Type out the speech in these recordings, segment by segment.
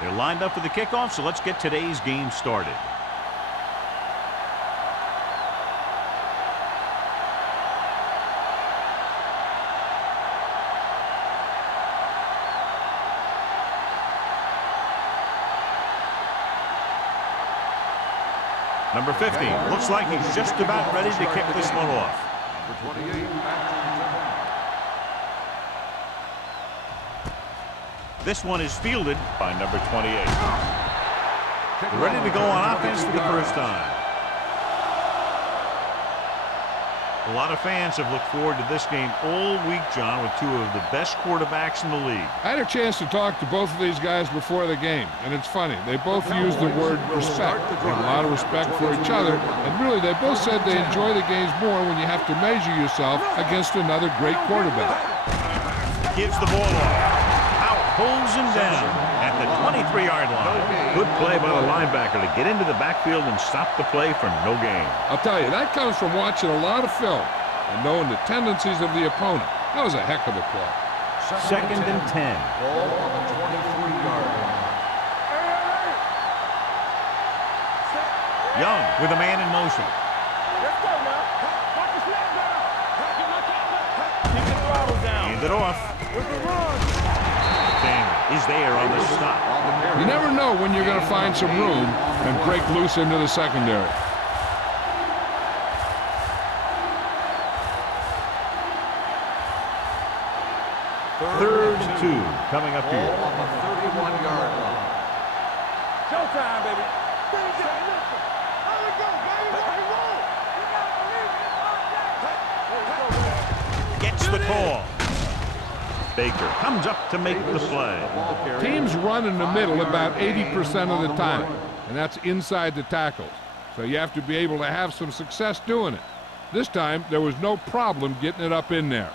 They're lined up for the kickoff, so let's get today's game started. Number 50, looks like he's just about ready to kick this one off. Number 28, this one is fielded by number 28. Ready to go on offense for the first time. A lot of fans have looked forward to this game all week, John, with two of the best quarterbacks in the league. I had a chance to talk to both of these guys before the game, and it's funny. They both use the word respect. They have a lot of respect for each other, and really they both said they enjoy the games more when you have to measure yourself against another great quarterback. Gives the ball off. Pulls him down at the 23-yard line. Good play by the linebacker to get into the backfield and stop the play for no gain. I'll tell you, that comes from watching a lot of film and knowing the tendencies of the opponent. That was a heck of a play. Second and 10. ball on the 23-yard line. Young with a man in motion. Let's go now. Watch the snap down. Get my top. Keep the throttle down. Hand it off. With the run. Is there on the stop. You never know when you're going to find some room and break loose into the secondary. Third and 2 coming up here. Ball on the 31-yard line. Showtime, baby. How we go, baby? You gotta believe it. Gets the call. Baker comes up to make the play. Teams run in the middle about 80% of the time, and that's inside the tackles. So you have to be able to have some success doing it. This time, there was no problem getting it up in there.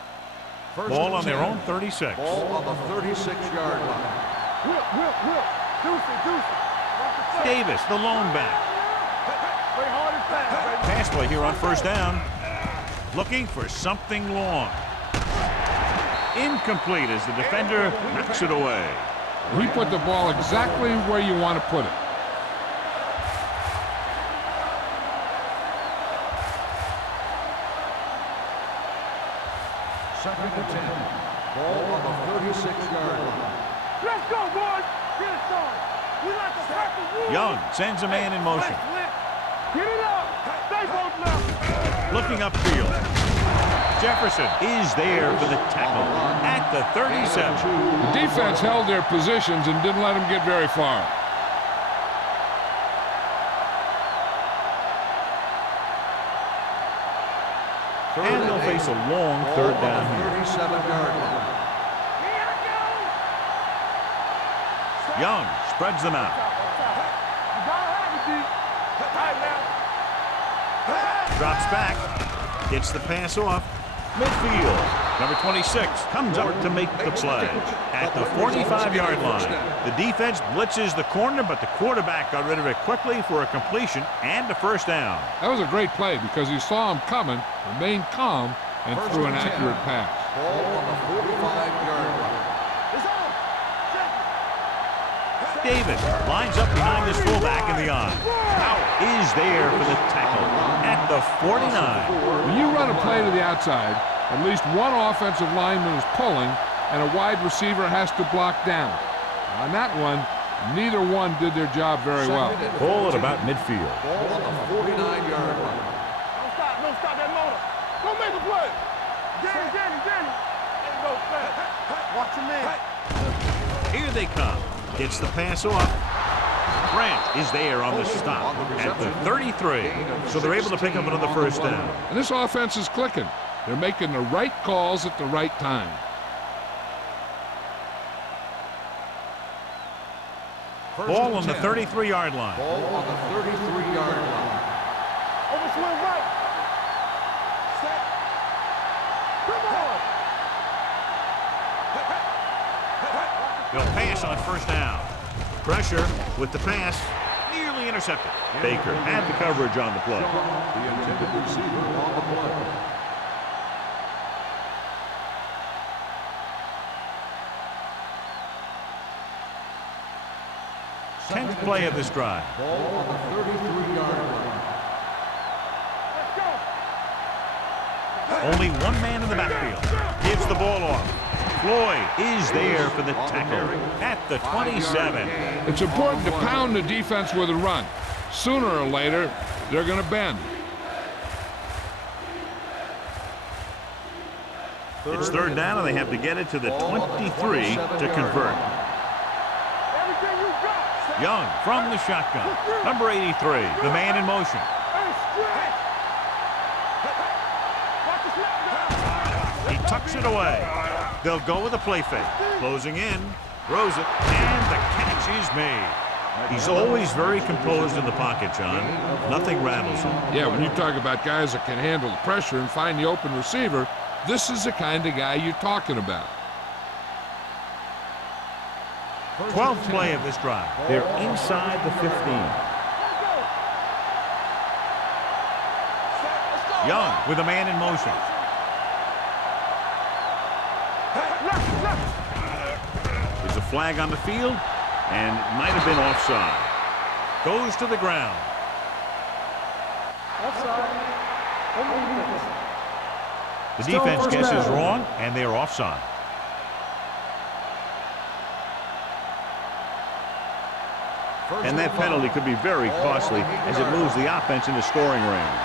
Ball on their own 36. Ball on the 36-yard line. Whip. Deuce. Davis, the lone back. Play hard and fast, baby. Pass play here on first down. Looking for something long. Incomplete as the defender knocks it away. He put the ball exactly where you want to put it. Second and 10. Ball on the 36-yard line. Let's go, boys. Get it started. We like to practice rules. Young sends a man in motion. Get it up. Stay both left. Looking upfield. Jefferson is there for the tackle at the 37. The defense held their positions and didn't let them get very far. And they'll face a long third down here. 37-yard line. Here I go. Young spreads them out. You gotta have it, D. Right now. Drops back. Gets the pass off. Midfield. Number 26 comes up to make the play at the 45-yard line. The defense blitzes the corner, but the quarterback got rid of it quickly for a completion and a first down. That was a great play because he saw him coming, remained calm, and threw an accurate pass. Ball on the 45-yard line. Davis lines up behind his fullback in the eye. Howard is there for the tackle at the 49. When you run a play to the outside, at least one offensive lineman is pulling, and a wide receiver has to block down. On that one, neither one did their job very well. Ball at about midfield. Ball on the 49-yard line. Don't stop that motor. Go make a play. Danny. Ain't no fast. Watch your man. Here they come. Gets the pass off. Grant is there on the stop at the 33. So they're able to pick up another first down. And this offense is clicking. They're making the right calls at the right time. Ball on the 33-yard line. Ball on the 33-yard line. Overswing right. Set. Come on. They'll pass on first down. Pressure with the pass. Nearly intercepted. Baker had the coverage on the play. The intended receiver on the play. 10th play of this drive. Ball on the 33-yard line. Only one man in the backfield. Gives the ball off. Floyd is there for the tackle at the 27. It's important to pound the defense with a run. Sooner or later, they're going to bend. It's third down, and they have to get it to the 23 to convert. Young from the shotgun. Number 83, the man in motion. He tucks it away. They'll go with a play fake. Closing in, throws it, and the catch is made. He's always very composed in the pocket, John. Nothing rattles him. Yeah, when you talk about guys that can handle the pressure and find the open receiver, this is the kind of guy you're talking about. 12th play of this drive. They're inside the 15. Young with a man in motion. There's a flag on the field, and it might have been offside. Goes to the ground. The defense guesses wrong, and they're offside. And that penalty could be very costly as it moves the offense into scoring range.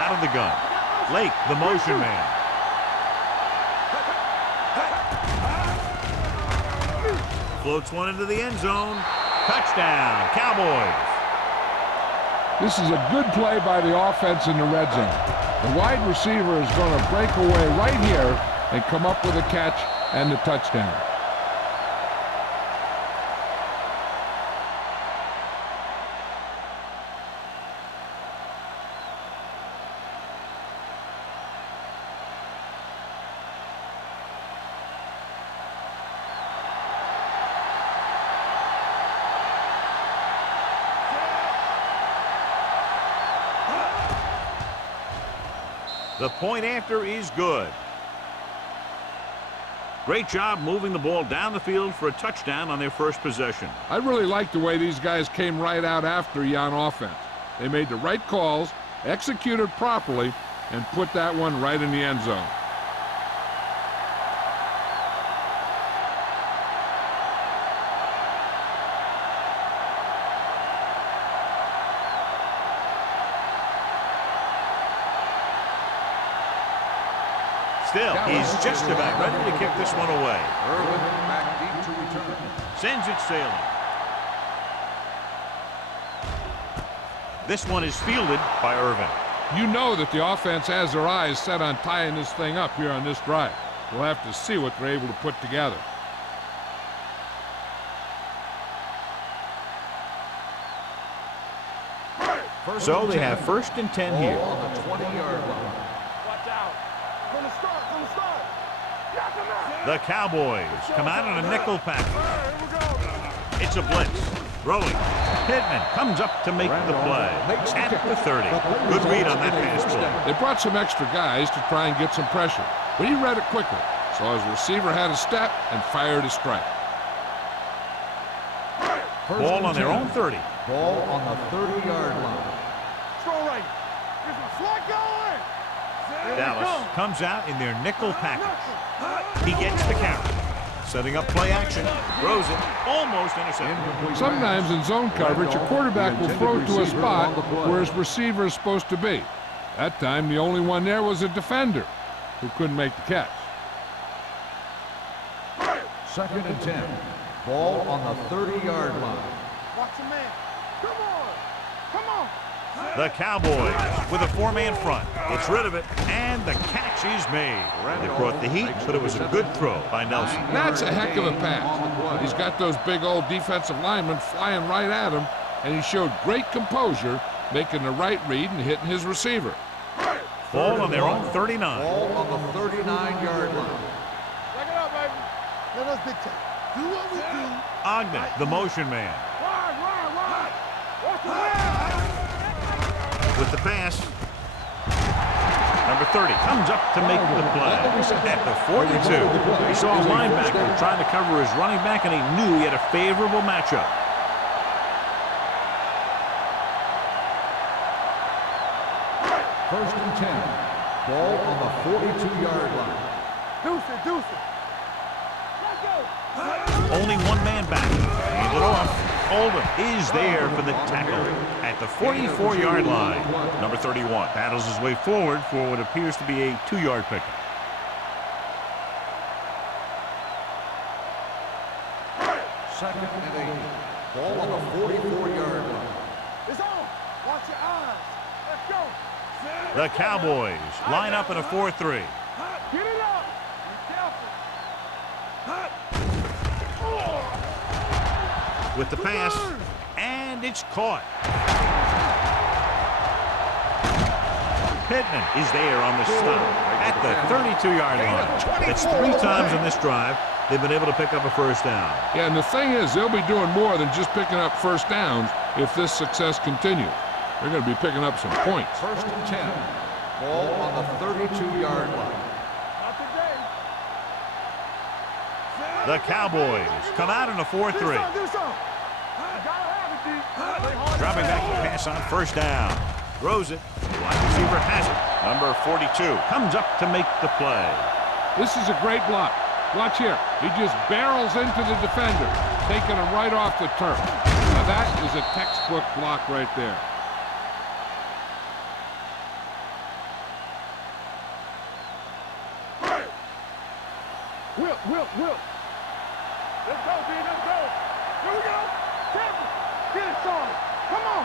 Out of the gun. Lake, the motion man. Floats one into the end zone. Touchdown, Cowboys. This is a good play by the offense in the red zone. The wide receiver is going to break away right here and come up with a catch and the touchdown. The point after is good. Great job moving the ball down the field for a touchdown on their first possession. I really like the way these guys came right out after you on offense. They made the right calls, executed properly, and put that one right in the end zone. Still, he's just about ready to kick this one away. Irvin back deep to return. Sends it sailing. This one is fielded by Irvin. You know that the offense has their eyes set on tying this thing up here on this drive. We'll have to see what they're able to put together. So they have 1st and 10 here. Ball on the 20-yard line. Watch out. From the start, from the start. Yeah, come on. The Cowboys come out on a nickel package. Here we go. It's a blitz. Throwing. Pittman comes up to make the play. At the 30. Good read on that pass play. They brought some extra guys to try and get some pressure, but he read it quickly. So his receiver had a step and fired a strike. Ball on their own 30. Ball on the 30-yard line. Throw right. Get some slot going. Dallas comes out in their nickel package. He gets the carry. Setting up play action. Throws it. Almost intercepted. Sometimes in zone coverage, a quarterback will throw to a spot where his receiver is supposed to be. That time, the only one there was a defender who couldn't make the catch. 2nd and 10. Ball on the 30-yard line. Watch your man. Come on. Come on. The Cowboys with a 4-man front. Gets rid of it, and the catch is made. They brought the heat, but it was a good throw by Nelson. That's a heck of a pass. He's got those big old defensive linemen flying right at him, and he showed great composure, making the right read and hitting his receiver. Ball on their own 39. Ball on the 39-yard line. Back it up, baby. Let us dictate. Do what we do. Ogden, the motion man. Ride. Watch your man. With the pass. Number Number 30 comes up to make the play. At the 42, he saw a linebacker trying to cover his running back, and he knew he had a favorable matchup. First and 10. Ball on the 42-yard line. Deuce it, deuce it. Let's go. Only one man back. Hand it off. Oldham is there for the tackle at the 44-yard line. Number 31 battles his way forward for what appears to be a 2-yard pickup. Second and 8. Ball on the 44-yard line. It's on. Watch your eyes. Let's go. The Cowboys line up in a 4-3. Get it up. Be careful. With the pass, and it's caught. Pittman is there on the stop at the 32-yard line. That's 3 times in this drive they've been able to pick up a first down. Yeah, and the thing is, they'll be doing more than just picking up first downs if this success continues. They're going to be picking up some points. First and 10. Ball on the 32-yard line. Not today. The Cowboys come out in a 4-3. Do something. Gotta have it, D. Play hard. Dropping back to pass on first down. Throws it. Wide receiver has it. Number 42 comes up to make the play. This is a great block. Watch here. He just barrels into the defender, taking him right off the turf. Now that is a textbook block right there. Will. Let's go, D. Let's go. Here we go. Careful. Get it, Sean. Come on.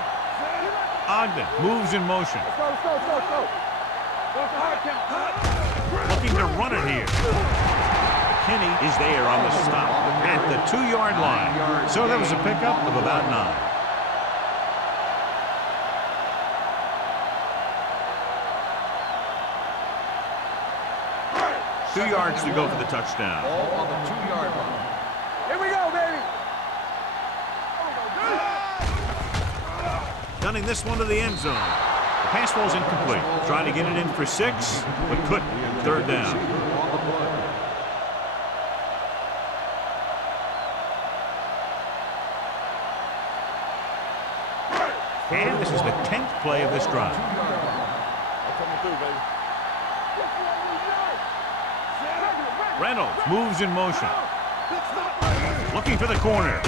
Ogden moves in motion. Let's go. What's the hard count? Looking to run it here. Kinney is there on the stop at the 2-yard line. So that was a pickup of about 9. Two yards to go for the touchdown. Ball on the 2-yard line. Here we go, baby. Gunning this one to the end zone. The pass ball's incomplete. Trying to get it in for 6, but couldn't. 3rd down. On the play. And this is the 10th play of this drive. Coming through, baby. Reynolds moves in motion. Looking for the corner.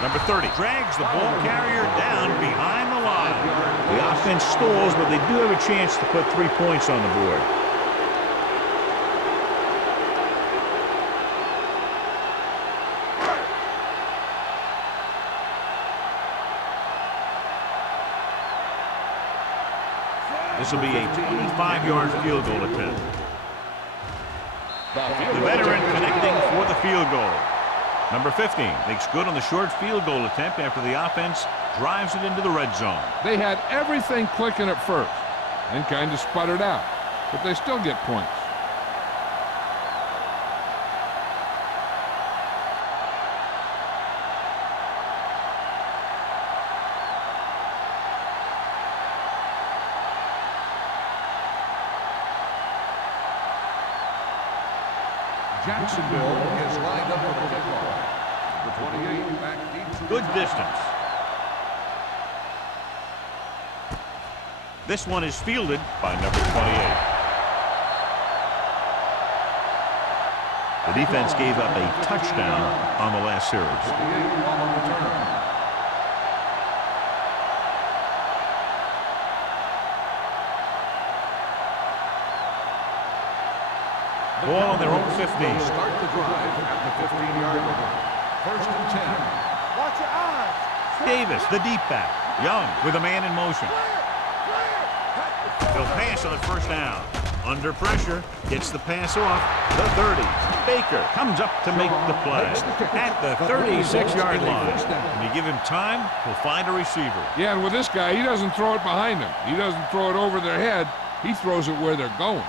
Number 30 drags the ball carrier down behind the line. The offense stalls, but they do have a chance to put 3 points on the board. This will be a 25-yard field goal attempt. The veteran connecting for the field goal. Number 15 makes good on the short field goal attempt after the offense drives it into the red zone. They had everything clicking at first and kind of sputtered out, but they still get points. Jacksonville is lined up for the kickoff. The 28 back deep. Good distance. This one is fielded by number 28. The defense gave up a touchdown on the last series. 28 on the return. Ball on their own 15. Start the drive at the 15-yard line. First and 10. Watch your eyes. Davis, the deep back. Young with a man in motion. They'll pass on the first down. Under pressure, gets the pass off. The 30. Baker comes up to make the play at the 36-yard line. When you give him time, he'll find a receiver. Yeah, and with this guy, he doesn't throw it behind them. He doesn't throw it over their head. He throws it where they're going.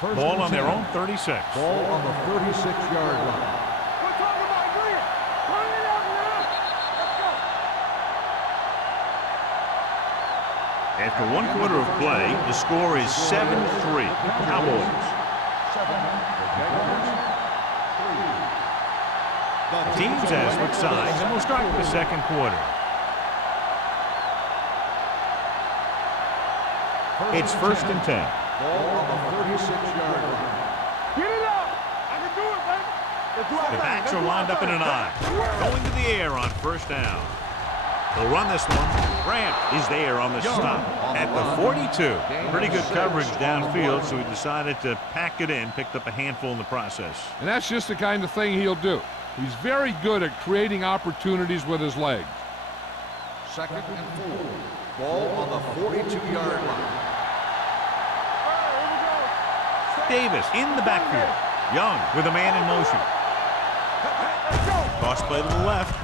First Ball and on their 10. own 36. Ball on the 36-yard line. We're talking about Green. Turn it up now. Let's go. After 1 quarter of play, the score is 7-3. Cowboys. The teams have switched sides, and we'll start the second quarter. It's 1st and 10. Ball on the 36-yard line. Get it up. I can do it, baby. Let's do our The thing. backs Let's are do our lined up in thing. an I. Going to the air on 1st down. They'll run this one. Grant is there on the stop at the 42. Pretty good coverage downfield, so he decided to pack it in, picked up a handful in the process. And that's just the kind of thing he'll do. He's very good at creating opportunities with his legs. 2nd and 4. Ball on the 42-yard line. Davis in the backfield. Young with a man in motion. Toss play to the left.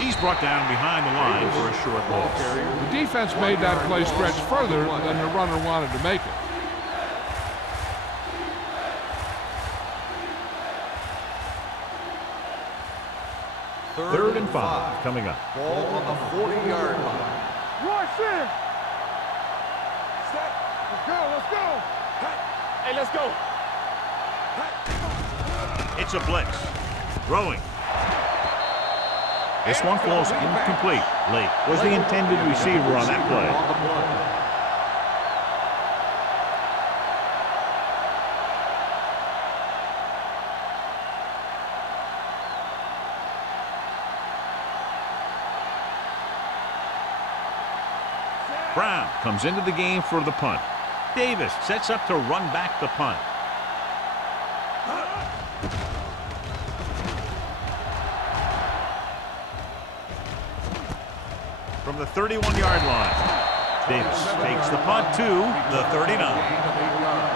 He's brought down behind the line for a short loss. The defense made that play stretch further than the runner wanted to make it. Third and 5 coming up. Ball on the 40-yard line. Rush in. Set. Let's go. Let's go. Hey, let's go. It's a blitz. Throwing. This one falls incomplete. Late was the intended receiver on that play. On the play. Brown comes into the game for the punt. Davis sets up to run back the punt. From the 31-yard line, Davis takes the punt to the 39. Gain of 8 yards.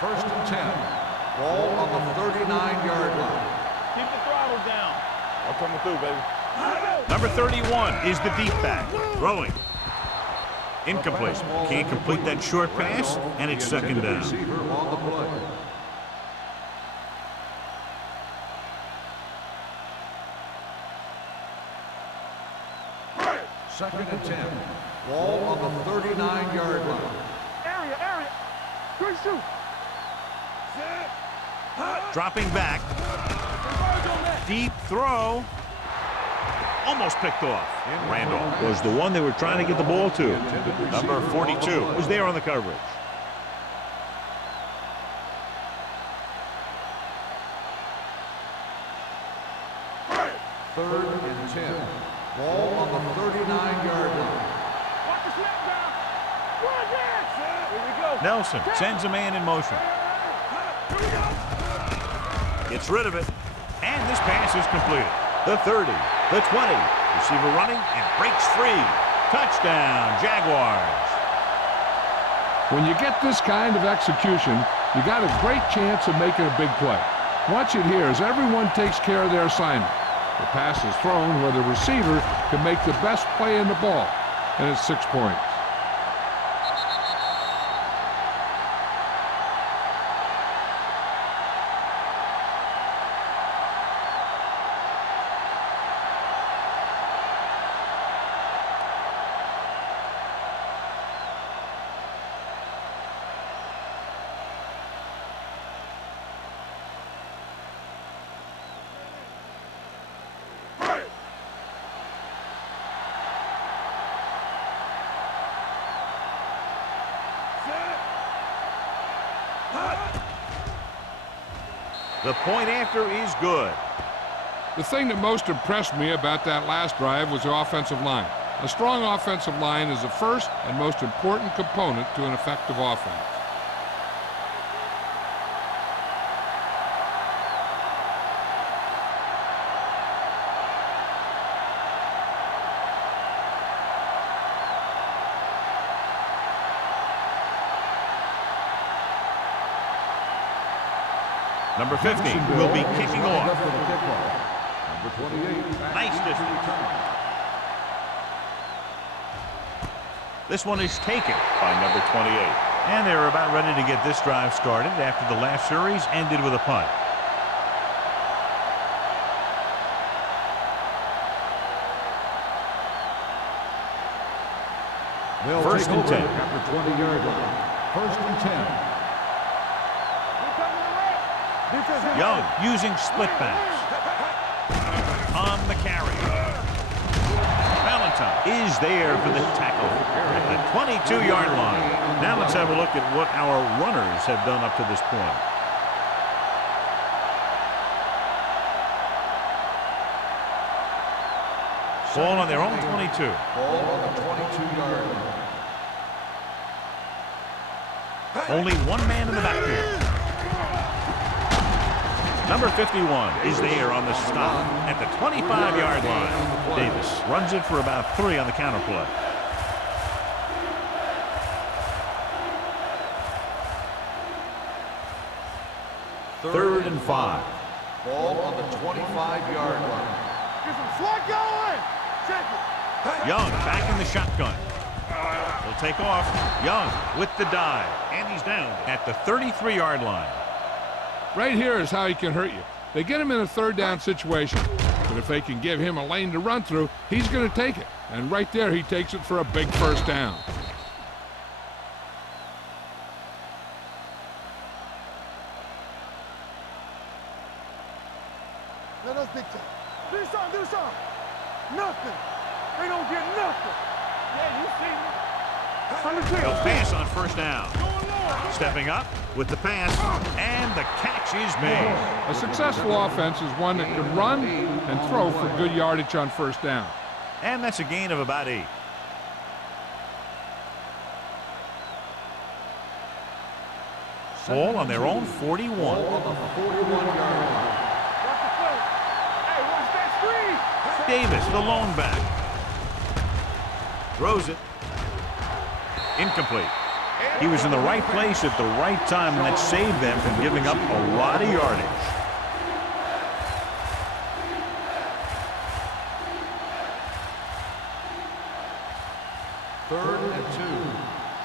First and 10. Ball on the 39-yard line. Keep the throttle down. I'm coming through, baby. Number 31 is the deep back. Throwing. Incomplete. Can't complete that short pass, and it's 2nd down. Receiver on the play. Second and 10. Ball on the 39-yard line. Area. Quick shoot. Dropping back. Deep throw. Almost picked off. Randolph was the one they were trying to get the ball to. Number 42 was there on the coverage. Third and 10. Ball on the 39-yard line. Watch the snap down. Run, dance. Here we go. Nelson sends a man in motion. Here we go. Gets rid of it. And this pass is completed. The 30, the 20. Receiver running and breaks free. Touchdown, Jaguars. When you get this kind of execution, you got a great chance of making a big play. Watch it here as everyone takes care of their assignment. The pass is thrown where the receiver can make the best play in the ball, and it's 6 points. The point after is good. The thing that most impressed me about that last drive was the offensive line. A strong offensive line is the first and most important component to an effective offense. Number 50 will be kicking off. Number 28. Nice distance. This one is taken by number 28. And they're about ready to get this drive started after the last series ended with a punt. First and 10. At the 20-yard line. First and 10. Young using split backs. On the carry. Valentine is there for the tackle at the 22-yard line. Now let's have a look at what our runners have done up to this point. Ball on their own 22. Ball on the 22-yard line. Only one man in the backfield. Number 51 is there on the stop at the 25-yard line. Davis runs it for about 3 on the counter play. Third and 5. Ball on the 25-yard line. Get some slot going. Check it. Young back in the shotgun. He'll take off. Young with the dive. And he's down at the 33-yard line. Right here is how he can hurt you. They get him in a third down situation, but if they can give him a lane to run through, he's going to take it. And right there, he takes it for a big first down. Let us dictate. Do something, do something. Nothing. They don't get nothing. Yeah, you see me. He'll pass on first down. Stepping up with the pass, and the catch is made. A successful offense is one that can run and throw for good yardage on first down. And that's a gain of about 8. Ball on their own 41. Ball on the 41-yard line. Hey, watch that screen. Davis, the lone back. Throws it. Incomplete. He was in the right place at the right time, and that saved them from giving up a lot of yardage. Third and 2.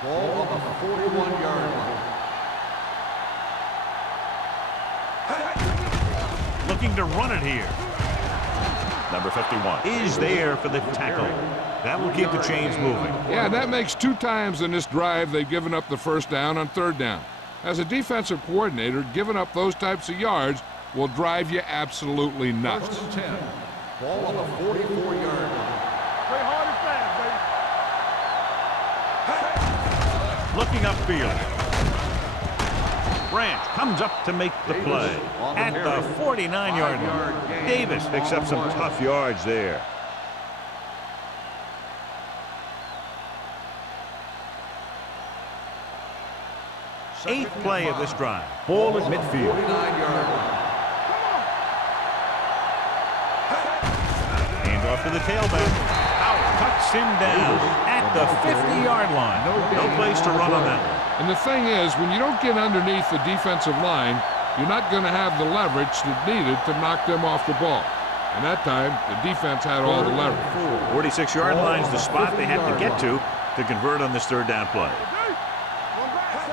Ball on the 41-yard line. Looking to run it here. Number 51 is there for the tackle. That will keep the chains moving. Yeah, that makes 2 times in this drive they've given up the first down on third down. As a defensive coordinator, giving up those types of yards will drive you absolutely nuts. First and 10. Ball on the 44-yard line. Play hard and fast, baby. Looking upfield. Branch comes up to make the play at the 49-yard line. Davis picks up some tough yards there. Eighth play of this drive. Ball at midfield. 49-yard line. Hand off to the tailback. Out cuts him down at the 50-yard line. No place to run on that one. And the thing is, when you don't get underneath the defensive line, you're not going to have the leverage that's needed to knock them off the ball. And that time, the defense had all the leverage. 46-yard line's the spot they have to get to convert on this third down play.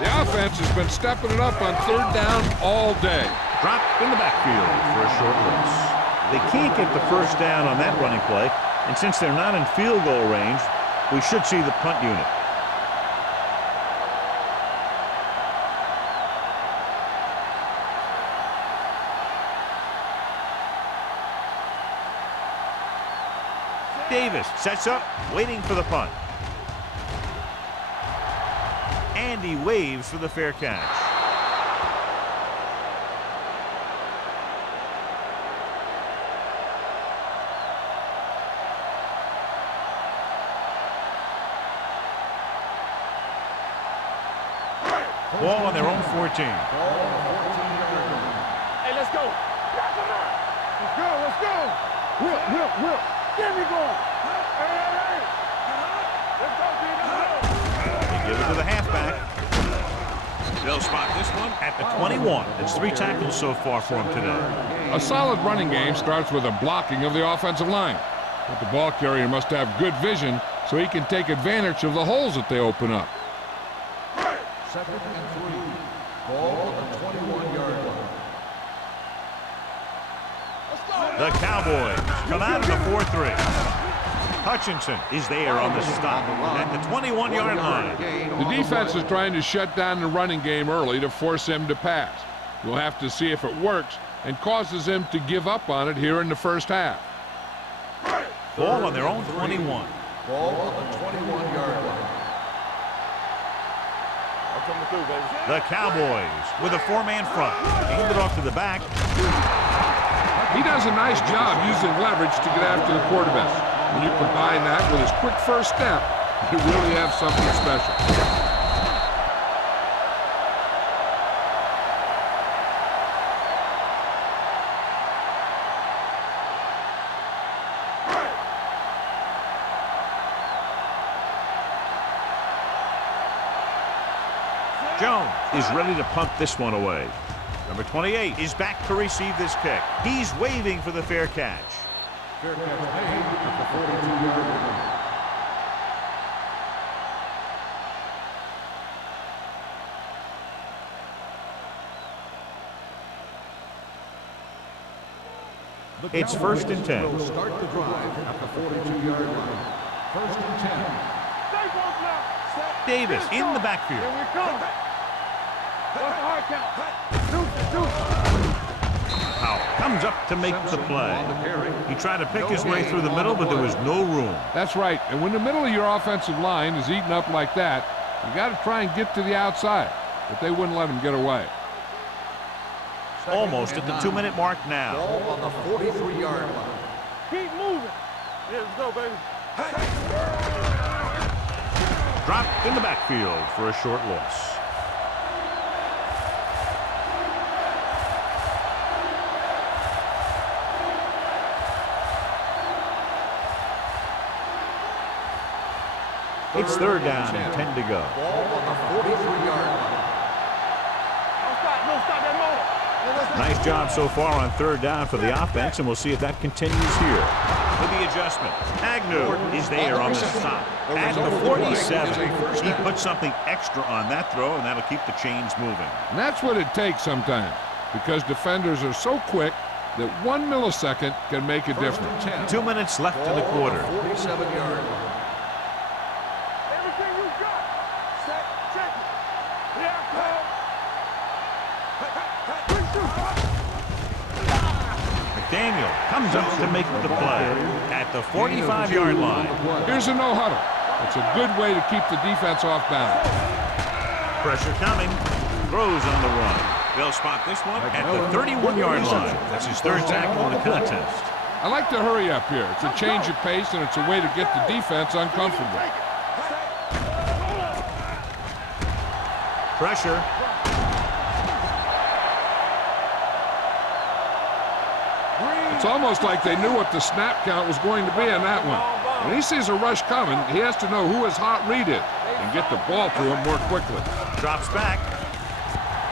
The offense has been stepping it up on third down all day. Drop in the backfield for a short loss. They can't get the first down on that running play, and since they're not in field goal range, we should see the punt unit. Davis sets up, waiting for the punt. And he waves for the fair catch. Ball on their own 14. Hey, let's go. Let's go, let's go. Whip. Get me going. Hey. Let's go, B. They give it to the halfback. They'll spot this one at the 21. It's 3 tackles so far for him today. A solid running game starts with a blocking of the offensive line. But the ball carrier must have good vision so he can take advantage of the holes that they open up. Second and 3. Ball on the 21-yard line. The Cowboys come out of the 4-3. Hutchinson is there on the stop at the 21-yard line. The defense is trying to shut down the running game early to force him to pass. We'll have to see if it works and causes him to give up on it here in the first half. Ball on their own 21. Ball on the 21-yard line. The Cowboys with a 4-man front. Hand it off to the back. He does a nice job using leverage to get after the quarterback. When you combine that with his quick first step, you really have something special. Jones is ready to punt this one away. Number 28 is back to receive this kick. He's waving for the fair catch. Fair catch made at the 42-yard line. It's first and 10. Will start the drive at the 42-yard line. First and 10. Davis in the backfield. Here we come. What's the hard count? Deuce. Powell comes up to make the play. He tried to pick his way through the middle, but there was no room. That's right. And when the middle of your offensive line is eaten up like that, you got to try and get to the outside. But they wouldn't let him get away. Almost at the 2-minute mark now. Ball on the 43-yard line. Keep moving. Yeah, let's go, baby. Dropped in the backfield for a short loss. It's third down and 10 to go. Ball on the 43-yard line. No stop that motor. Nice job so far on third down for the offense, and we'll see if that continues here. With the adjustment, Agnew is there on the stop. At the 47, he put something extra on that throw, and that'll keep the chains moving. And that's what it takes sometimes, because defenders are so quick that 1 millisecond can make a difference. 2 minutes left in the quarter. 47-yard line. Everything you got. Set. Check it. Yeah, McDaniel comes up to make the play at the 45-yard line. Here's a no-huddle. It's a good way to keep the defense off balance. Pressure coming. Throws on the run. They'll spot this one at the 31-yard line. That's his third tackle in the contest. I like to hurry up here. It's a change of pace, and it's a way to get the defense uncomfortable. Pressure. It's almost like they knew what the snap count was going to be in that one. When he sees a rush coming, he has to know who his hot read is and get the ball to him more quickly. Drops back.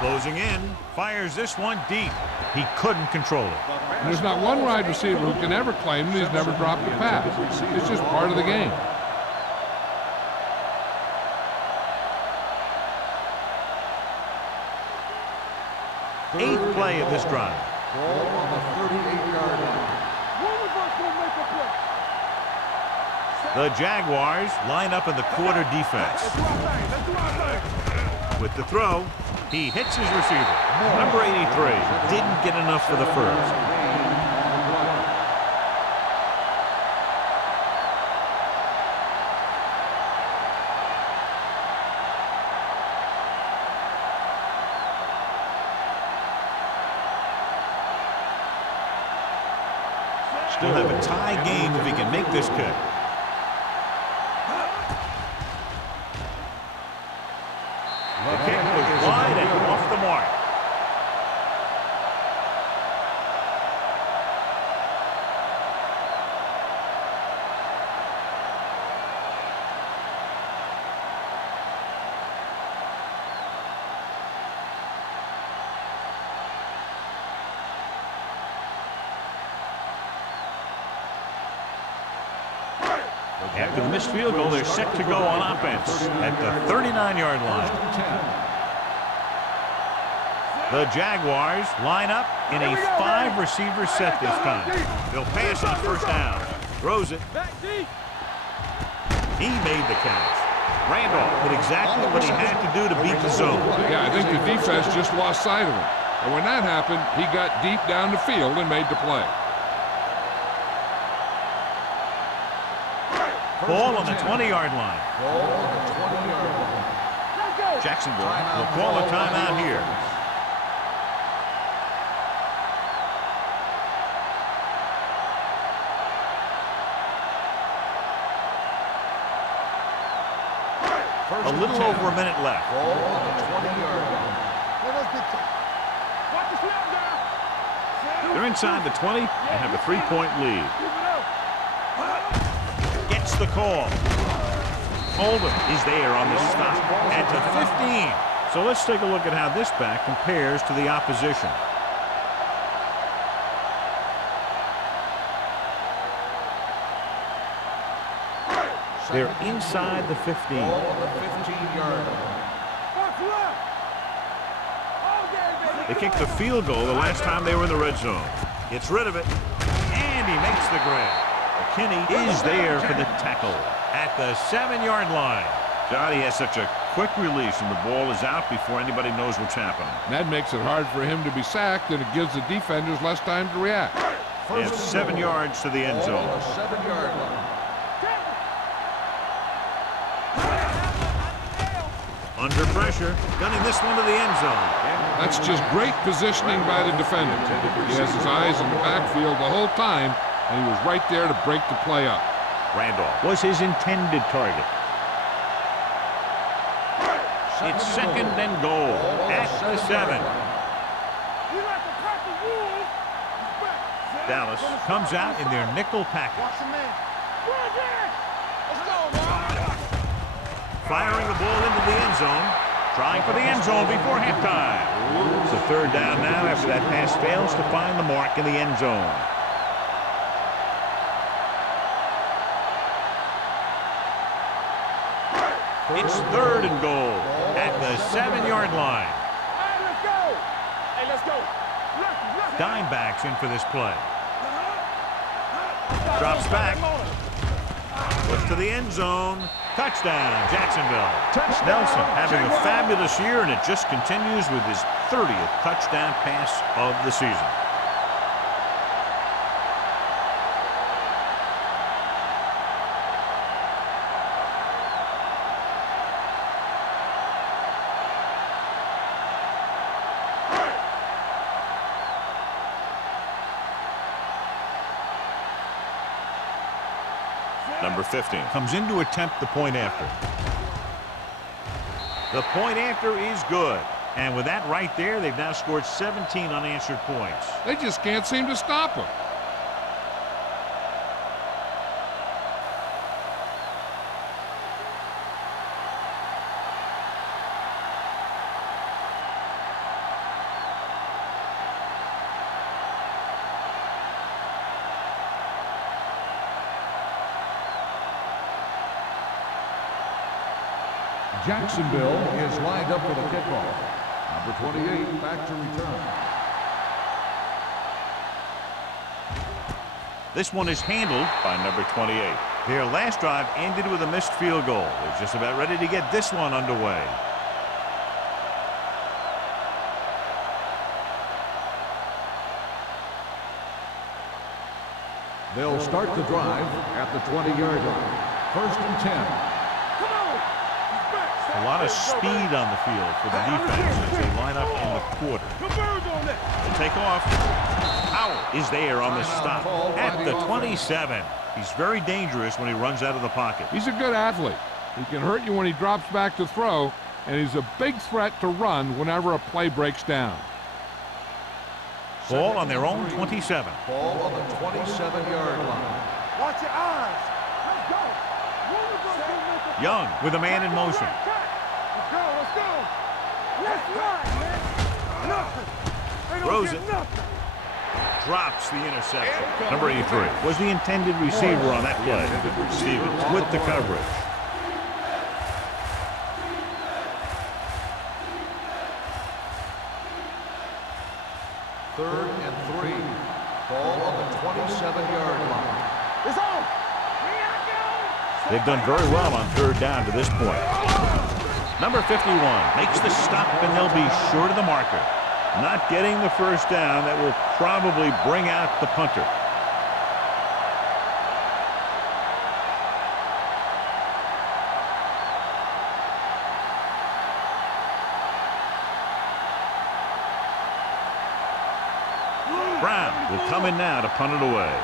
Closing in. Fires this one deep. He couldn't control it. And there's not one wide receiver who can ever claim that he's never dropped a pass. It's just part of the game. Eighth play of this drive. Ball on the 38-yard line. one of us will make a play. The Jaguars line up in the quarter defense. Let's do our thing. Let's do our thing. With the throw, he hits his receiver. Number 83 didn't get enough for the first. Still have a tie game if he can make this kick. The kick was wide and off the mark. After the missed field goal, they're set to go on offense at the 39-yard line. The Jaguars line up in a 5-receiver set this time. They'll pass on first down. Throws it. He made the catch. Randolph did exactly what he had to do to beat the zone. Yeah, I think the defense just lost sight of him. And when that happened, he got deep down the field and made the play. Ball on the 20-yard line. Ball on the 20-yard line. Jacksonville will call a timeout here. A little over a minute left. Ball on the 20-yard line. They're inside the 20 and have a 3-point lead. Gets the call. Oldham is there on the stop at the 15. So let's take a look at how this back compares to the opposition. They're inside the 15. Ball on the 15-yard line. They kicked the field goal the last time they were in the red zone. Gets rid of it, and he makes the grab. McKinney is there for the tackle at the 7-yard line. John, he has such a quick release, and the ball is out before anybody knows what's happening. That makes it hard for him to be sacked, and it gives the defenders less time to react. They have 7 yards to the end zone. Ball on the 7-yard line. Under pressure, gunning this one to the end zone. That's just great positioning by the defender. He has his eyes in the backfield the whole time, and he was right there to break the play up. Randolph was his intended target. It's second and goal at the 7. Dallas comes out in their nickel package. Firing the ball into the end zone. Trying for the end zone before halftime. It's a third down now after that pass fails to find the mark in the end zone. It's third and goal at the 7-yard line. Dimebacks in for this play. Drops back. Looks to the end zone. Touchdown, Jacksonville. Nelson having a fabulous year, and it just continues with his 30th touchdown pass of the season. Number 15 comes in to attempt the point after. The point after is good. And with that right there, they've now scored 17 unanswered points. They just can't seem to stop him. Jacksonville is lined up for the kickoff. Number 28 back to return. This one is handled by number 28. Their last drive ended with a missed field goal. They're just about ready to get this one underway. They'll start the drive at the 20-yard line. First and 10. A lot of speed on the field for the defense as they line up in the quarter. They take off. Howell is there on the stop at the 27. He's very dangerous when he runs out of the pocket. He's a good athlete. He can hurt you when he drops back to throw, and he's a big threat to run whenever a play breaks down. Ball on their own 27. Ball on the 27-yard line. Watch your eyes. Let's go. Young with a man in motion. Let's go. Let's run, man. Nothing. Throws it. Drops the interception. Number 83 was the intended receiver on that play. Stevens with the coverage. 3rd and 3. Ball on the 27-yard line. It's on. They've done very well on 3rd down to this point. Number 51 makes the stop, and they'll be short of the marker. Not getting the first down. That will probably bring out the punter. Brown will come in now to punt it away.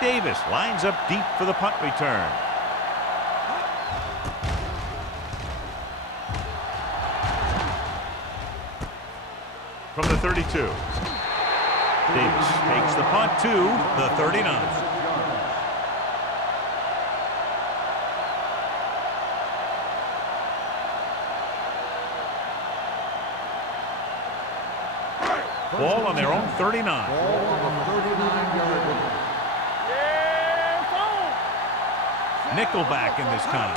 Davis lines up deep for the punt return. From the 32. Davis takes the punt to the 39. Ball on their own 39. Ball on the 39-yard line. Nickelback in this time.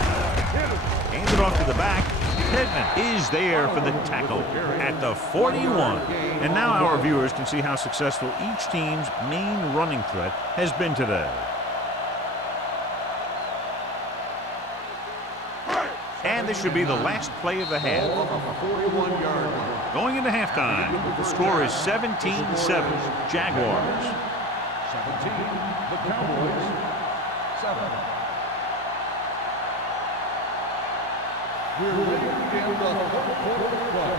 Hands it off to the back. Pittman is there for the tackle at the 41. And now our viewers can see how successful each team's main running threat has been today. And this should be the last play of the half. Ball on the 41-yard line. Going into halftime, the score is 17-7, Jaguars. 17, the Cowboys. 7. We're ready to begin the 3rd quarter of play.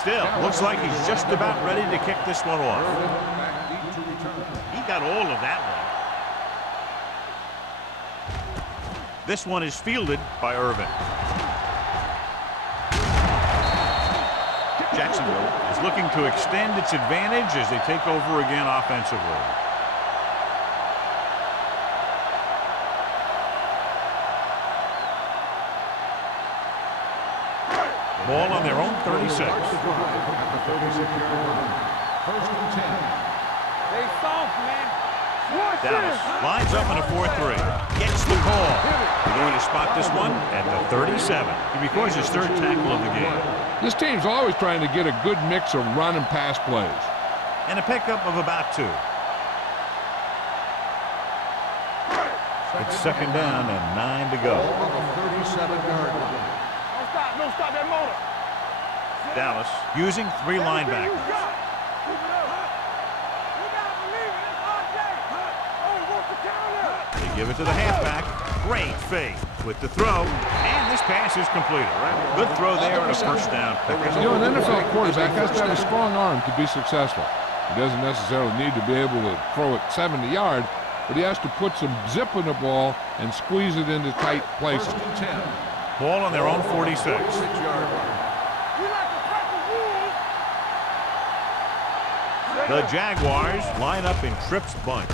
Still, looks like he's just about ready to kick this one off. Back deep to return. He got all of that one. This one is fielded by Irvin. Jacksonville is looking to extend its advantage as they take over again offensively. Ball on their own 36. At the 36-yard line. 1st and 10. They soft, man. Dallas lines up in a 4-3. Gets the call. They're going to spot this one at the 37. He records his 3rd tackle of the game. This team's always trying to get a good mix of run and pass plays. And a pickup of about 2. It's 2nd down and 9 to go. Ball on the 37-yard line. Don't stop that motor. Dallas using 3 linebackers. They give it to the halfback. Great fake with the throw. And this pass is completed. Good throw there and a 1st down pickup. You know, an NFL quarterback has to have a strong arm to be successful. He doesn't necessarily need to be able to throw it 70 yards, but he has to put some zip in the ball and squeeze it into tight places. 1st and 10. Ball on their own 46. 46-yard line. The Jaguars line up in Tripp's bunch.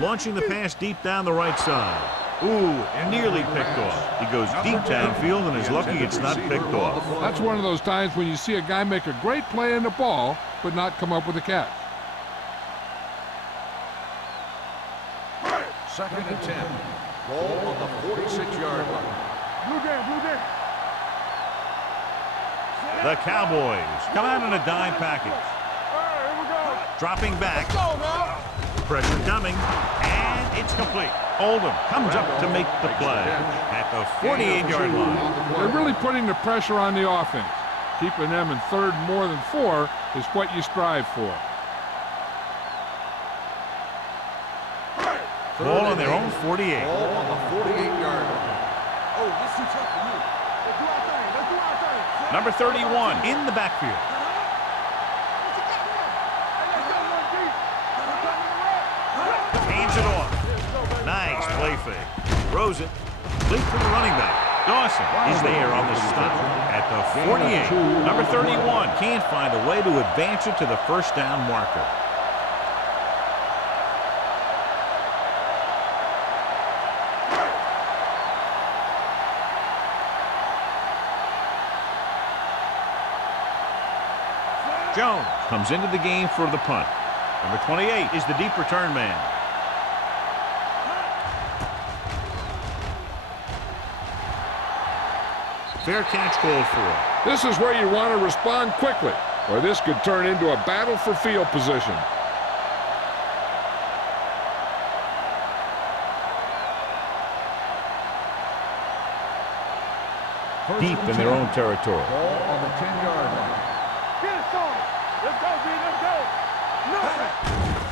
Launching the pass deep down the right side. Ooh, nearly picked off. He goes deep downfield and is lucky it's not picked off. That's one of those times when you see a guy make a great play in the ball, but not come up with a catch. 2nd and 10. Ball on the 46-yard line. Blue game. The Cowboys come out in a dime package. All right, here we go. Dropping back. Let's go, man. Pressure coming. And it's complete. Oldham comes up to make the play at the 48-yard line. They're really putting the pressure on the offense. Keeping them in 3rd more than 4 is what you strive for. Ball on their own 48. Ball on the 48-yard line. Oh, this is tough for you. Let's do our thing. Let's do our thing. Number 31 in the backfield. Hands it off. Nice play fake. Throws it. Complete to the running back. Dawson is there on the stop at the 48. Number 31 can't find a way to advance it to the 1st down marker. Jones comes into the game for the punt. Number 28 is the deep return man. Fair catch called for. This is where you want to respond quickly, or this could turn into a battle for field position. Deep in their own territory. Ball on the 10-yard line. Get it started. Let's go, B. Let's go. Nothing.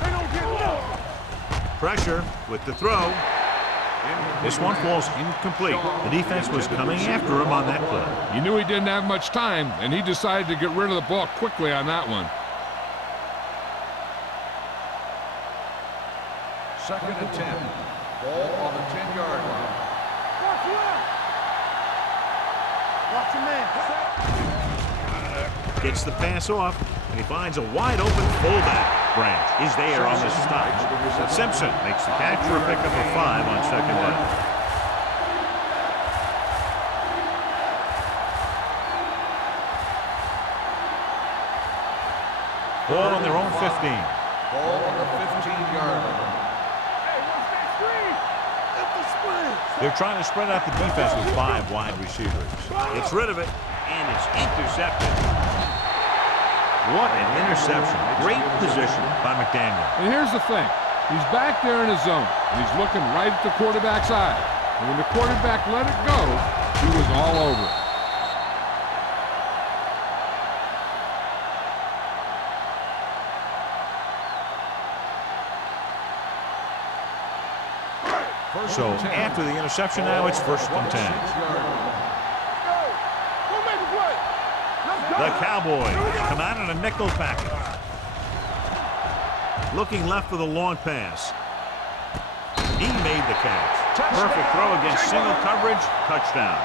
They don't get nothing. Pressure with the throw. This one falls incomplete. The defense was coming after him on that play. You knew he didn't have much time, and he decided to get rid of the ball quickly on that one. 2nd and 10. Ball on the 10-yard line. Watch left. Watch your man. Gets the pass off, and he finds a wide-open fullback. Branch is there on the stop. Simpson makes the catch for a pickup of 5 on second down. Ball on their own 15. Ball on the 15-yard line. Hey, watch that screen. That's the sprint. They're trying to spread out the defense with 5 wide receivers. Gets rid of it, and it's intercepted. What an interception. Great position by McDaniel. And here's the thing. He's back there in his zone, and he's looking right at the quarterback's eye. And when the quarterback let it go, he was all over it. So after the interception now, it's 1st and 10. Go make a play. Let's go. The Cowboys come out in a nickel package. Looking left for the long pass. He made the catch. Perfect throw against single coverage. Touchdown.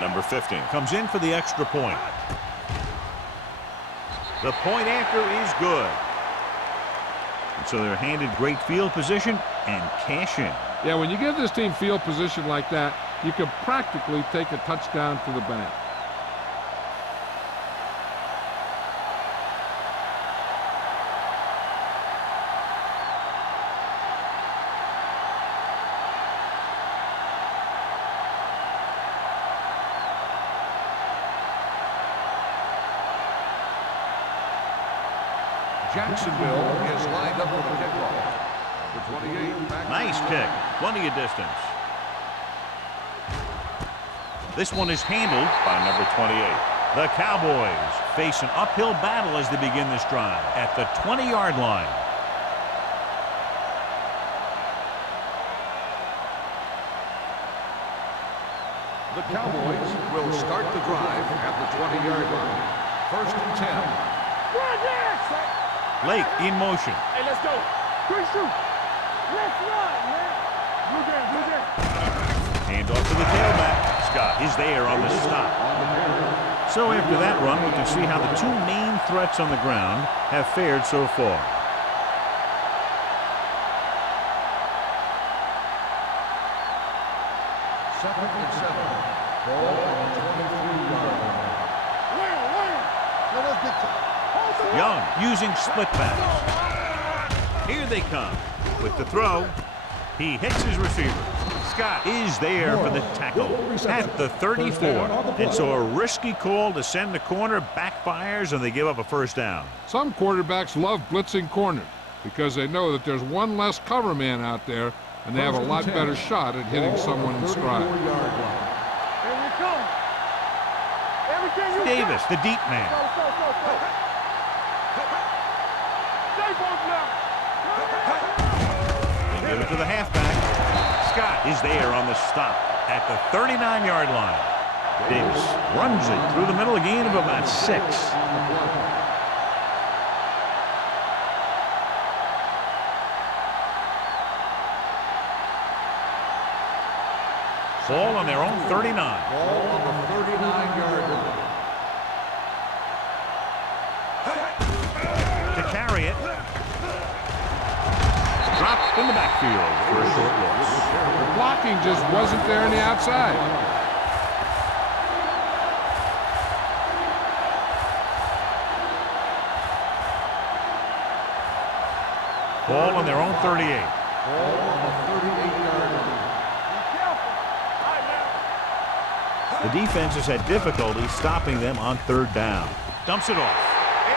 Number 15 comes in for the extra point. The point after is good. And so they're handed great field position and cash in. Yeah, when you give this team field position like that, you can practically take a touchdown to the bank. Jacksonville is lined up for the kickoff. The 28. Nice kick. Plenty of distance. This one is handled by number 28. The Cowboys face an uphill battle as they begin this drive at the 20-yard line. The Cowboys will start the drive at the 20-yard line. 1st and 10. Run there. Lake in motion. Hey, let's go. Quick shoot. Let's run, man. Blue game, blue game. Hands off to the tailback. Scott is there on the stop. So after that run, we can see how the 2 main threats on the ground have fared so far. Second and 7. Ball on the 23-yard line. Let us get to Young using split pass. Here they come. With the throw, he hits his receiver. Scott is there for the tackle at the 34. And so a risky call to send the corner backfires, and they give up a 1st down. Some quarterbacks love blitzing corners because they know that there's one less cover man out there, and they have a lot better shot at hitting someone in stride. Here we come. Everything you Davis, the deep man. Go. Stay both now. They give it to the halfback. Scott is there on the stop at the 39-yard line. Davis runs it through the middle, a gain of about 6. Ball on their own 39. Ball on the 39-yard line. To carry it. Drop in the backfield for a short loss. The blocking just wasn't there on the outside. Ball on their own 38. Ball on the 38-yard line. The defense has had difficulty stopping them on third down. Dumps it off.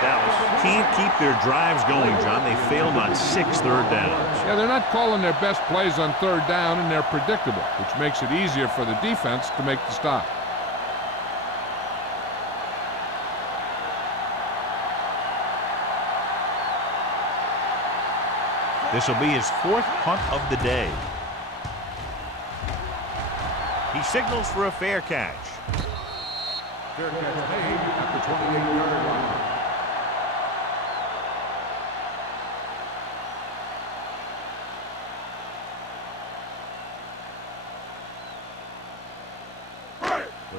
Dallas can't keep their drives going, John. They failed on 6 third downs. Yeah, they're not calling their best plays on third down, and they're predictable, which makes it easier for the defense to make the stop. This will be his 4th punt of the day. He signals for a fair catch. Fair catch made at the 28-yard line.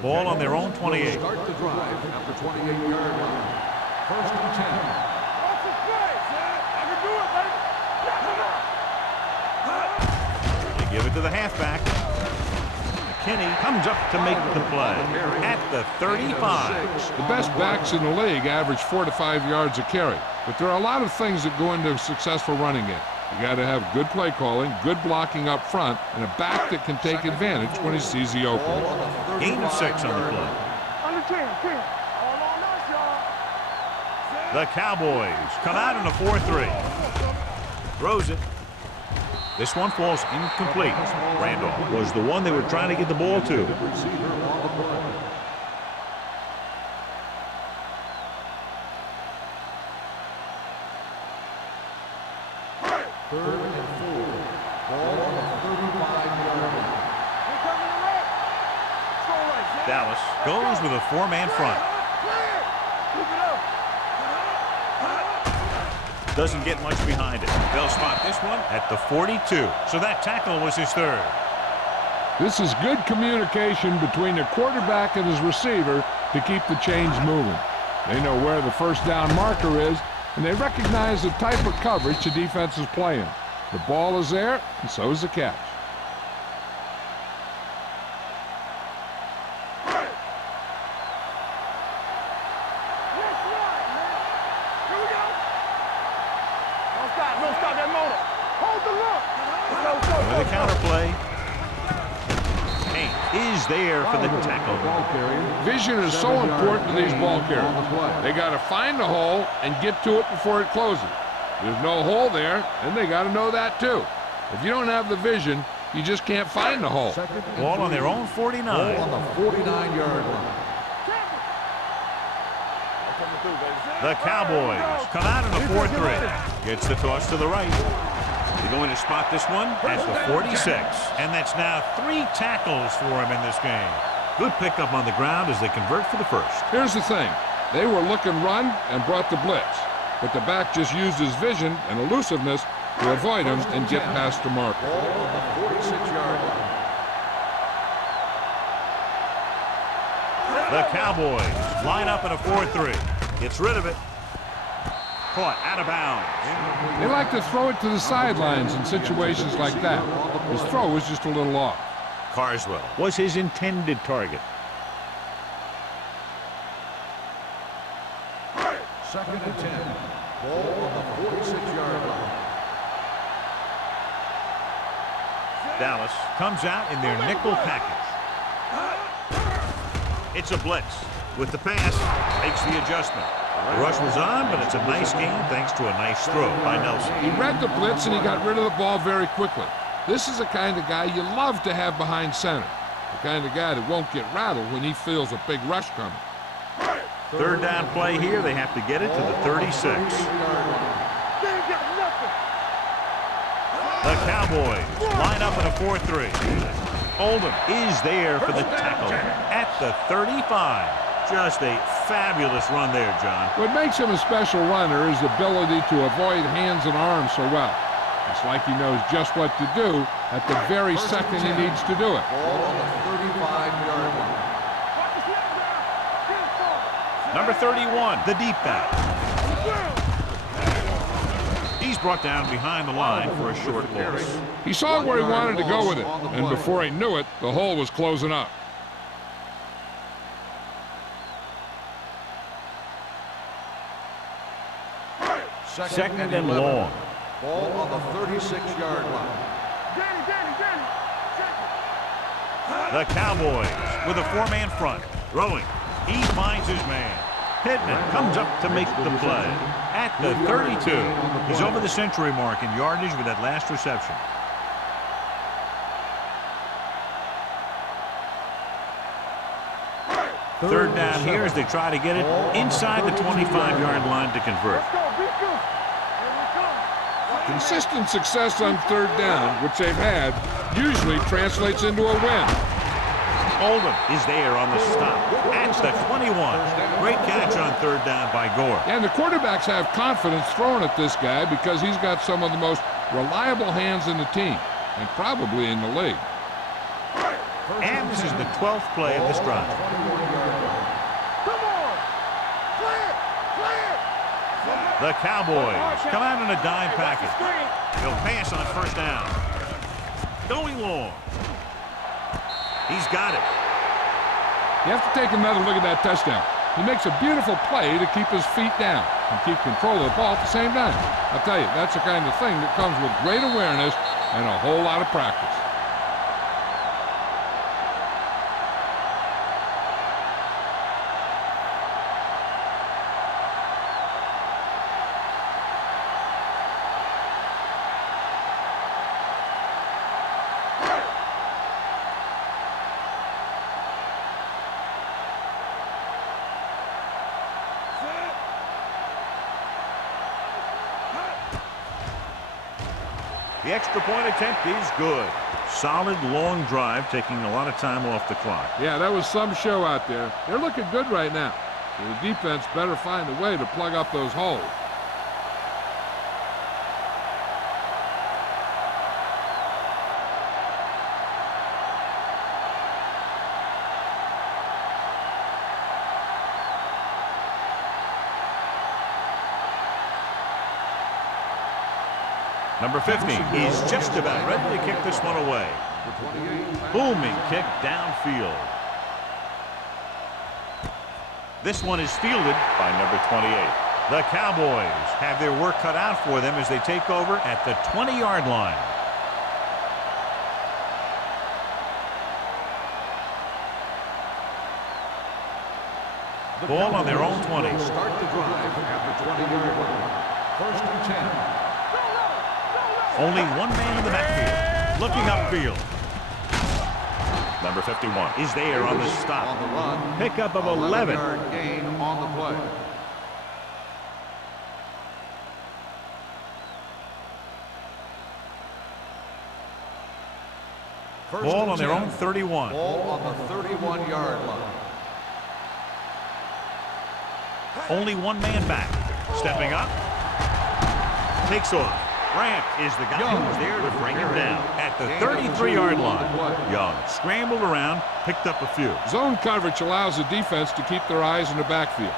Ball on their own 28. Start the drive at the 28-yard line. 1st and 10. They give it to the halfback. McKinney comes up to make the play at the 35. The best backs in the league average 4 to 5 yards a carry, but there are a lot of things that go into a successful running game. You got to have good play calling, good blocking up front, and a back that can take advantage when he sees the opening. Gain of 6 on the play. Under 10. All on us, y'all. The Cowboys come out in a 4-3. Throws it. This one falls incomplete. Randolph was the one they were trying to get the ball to. Receiver on the play. Third and 4. Ball on the 35-yard line. Dallas goes with a 4-man front. Doesn't get much behind it. They'll spot this one at the 42. So that tackle was his 3rd. This is good communication between the quarterback and his receiver to keep the chains moving. They know where the first down marker is, and they recognize the type of coverage the defense is playing. The ball is there, and so is the catch. Don't stop that motor. Hold the look. With a counter play. Hank is there for the tackle. Vision is so important to these ball carriers. They got to find the hole and get to it before it closes. There's no hole there, and they got to know that too. If you don't have the vision, you just can't find the hole. Ball on their own 49. Ball on the 49-yard line. The Cowboys come out in a 4-3. Gets the toss to the right. They're going to spot this one at the 46. And that's now 3 tackles for him in this game. Good pickup on the ground as they convert for the 1st. Here's the thing. They were looking run and brought the blitz. But the back just used his vision and elusiveness to avoid him and get past the marker. Ball on the 46-yard line. The Cowboys line up in a 4-3. Gets rid of it. Caught out of bounds. They like to throw it to the sidelines in situations like that. His throw was just a little off. Carswell was his intended target. 2nd and 10. Ball on the 46-yard line. Dallas comes out in their nickel package. It's a blitz. With the pass, makes the adjustment. The rush was on, but it's a nice game thanks to a nice throw by Nelson. He read the blitz and he got rid of the ball very quickly. This is the kind of guy you love to have behind center. The kind of guy that won't get rattled when he feels a big rush coming. 3rd down play here. They have to get it to the 36. The Cowboys line up in a 4-3. Oldham is there for the tackle at the 35. Just a fabulous run there, John. What makes him a special runner is the ability to avoid hands and arms so well. It's like he knows just what to do at the very second he needs to do it. Ball on the 35-yard line. Number 31, the deep back. He's brought down behind the line for a short loss. He saw where he wanted to go with it, and before he knew it, the hole was closing up. Second and long. Ball on the 36-yard line. The Cowboys with a four-man front. Throwing. He finds his man. Pittman comes up to make the play. At the 32. He's over the century mark in yardage with that last reception. Third down here as they try to get it inside the 25-yard line to convert. Consistent success on third down, which they've had, usually translates into a win. Oldham is there on the stop at the 21. Great catch on third down by Gore. And the quarterbacks have confidence throwing at this guy because he's got some of the most reliable hands in the team, and probably in the league. And this is the 12th play of this drive. Come on! Play it! Play it! The Cowboys come out in a dime package. He'll pass on first down. Going long. He's got it. You have to take another look at that touchdown. He makes a beautiful play to keep his feet down and keep control of the ball at the same time. I'll tell you, that's the kind of thing that comes with great awareness and a whole lot of practice. The extra point attempt is good. Solid long drive, taking a lot of time off the clock. Yeah, that was some show out there. They're looking good right now. So the defense better find a way to plug up those holes. Number 50 is just about ready to kick this one away. Booming kick downfield. This one is fielded by number 28. The Cowboys have their work cut out for them as they take over at the 20-yard line. Ball on their own 20. Start the drive at the 20-yard line. First and 10. Only one man in the backfield, looking upfield. Number 51 is there on the stop. On the run. Pickup of 11. 11-yard gain on the play. Ball on their own 31. Ball on the 31-yard line. Only one man back. Stepping up. Takes off. Grant is the guy who's there to bring him down at the 33-yard line. Young scrambled around, picked up a few. Zone coverage allows the defense to keep their eyes in the backfield.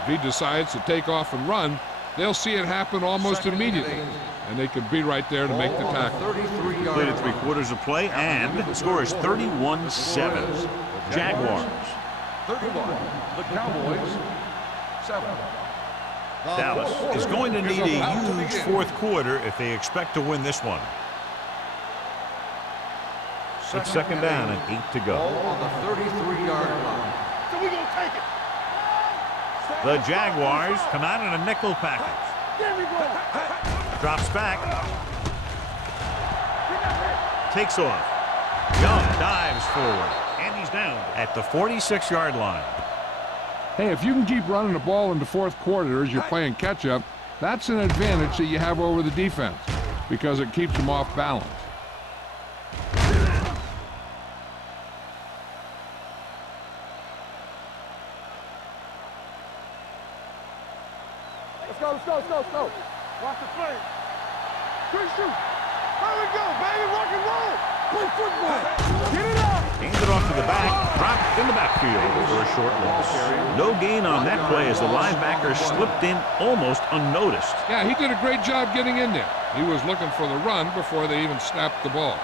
If he decides to take off and run, they'll see it happen almost immediately, and they could be right there to make the tackle. Completed 3/4 of play, and the score is 31-7. Jaguars. 31. The Cowboys. 7. Dallas is going to need a huge fourth quarter if they expect to win this one. It's second down and 8 to go. Ball on the 33-yard line. So we gonna take it. The Jaguars come out in a nickel package. There we go. Drops back. Takes off. Young dives forward. And he's down at the 46-yard line. Hey, if you can keep running the ball in the fourth quarter as you're playing catch-up, that's an advantage that you have over the defense because it keeps them off balance. Let's go, let's go, let's go, let's go. Watch the play. Quick shoot. There we go, baby. Rock and roll. Play football. Get it up. Gain the it off to the back, dropped in the backfield for a short loss. No gain on that play as the linebacker slipped in almost unnoticed. Yeah, he did a great job getting in there. He was looking for the run before they even snapped the ball.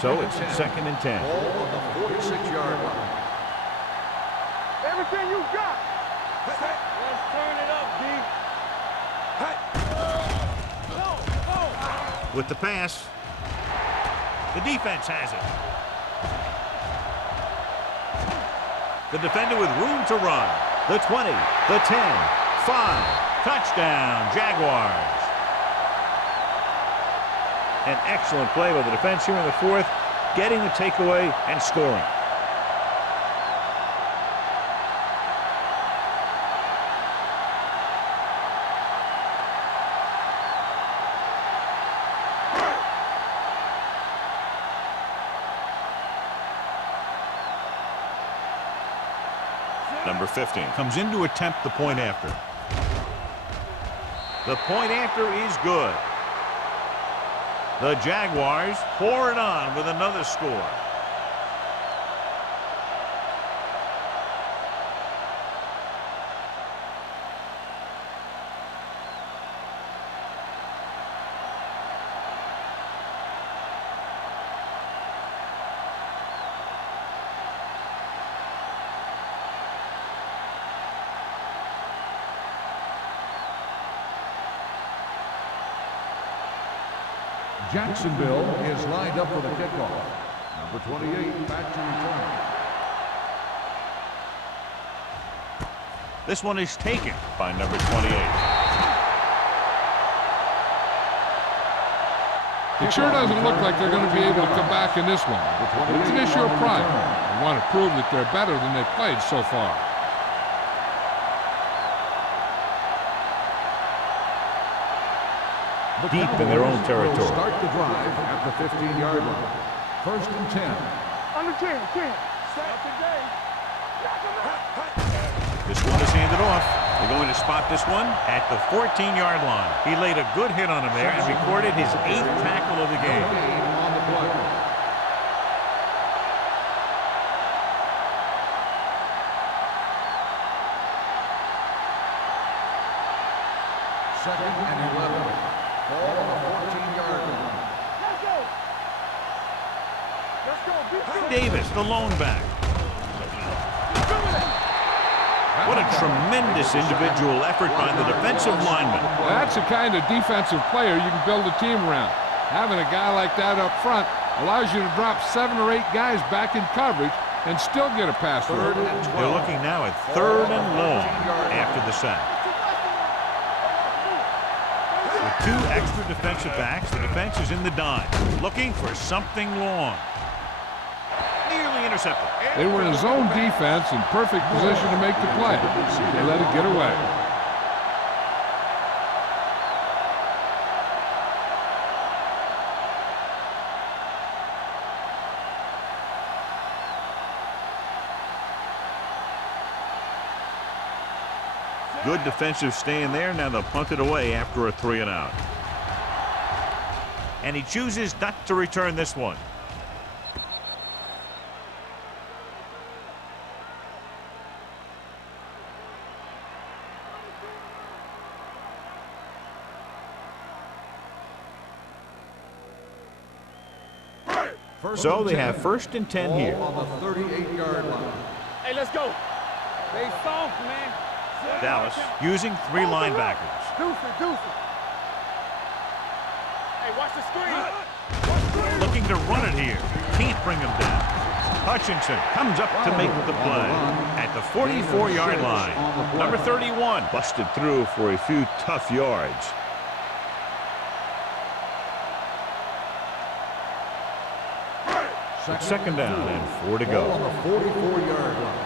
So it's 2nd and 10. Ball on the 46-yard line. Everything you got. Let's turn it up, D. With the pass, the defense has it. The defender with room to run. The 20, the 10, 5. Touchdown, Jaguars. An excellent play by the defense here in the 4th, getting the takeaway and scoring. Number 15 comes in to attempt the point after. The point after is good. The Jaguars pour it on with another score. Jacksonville is lined up for the kickoff. Number 28, back to return. This one is taken by number 28. It sure doesn't look like they're going to be able to come back in this one. But it's an issue of pride. They want to prove that they're better than they've played so far. Deep in their own territory. Start the drive at the 15-yard line. 1st and 10. Under 10. This one is handed off. They're going to spot this one at the 14-yard line. He laid a good hit on him there and recorded his 8th tackle of the game. On the play. Second and 11. Ball on the 14-yard line. Let's go. Davis, the lone back. What a tremendous individual effort by the defensive lineman. That's the kind of defensive player you can build a team around. Having a guy like that up front allows you to drop 7 or 8 guys back in coverage and still get a pass rush. They're looking now at 3rd and long after the sack. With 2 extra defensive backs, the defense is in the dime, looking for something long. Nearly intercepted. They were in a zone defense in perfect position to make the play. They let it get away. Good defensive stand there. Now they'll punt it away after a 3 and out. And he chooses not to return this one. So they have 1st and 10 here. On the 38-yard line. Hey, let's go. They soft, man. Dallas using 3 linebackers. Deuce it. Hey, watch the screen. Looking to run it here. Can't bring him down. Hutchinson comes up to make the play at the 44-yard line. Number 31 busted through for a few tough yards. It's 2nd down and 4 to go. On the 44-yard line.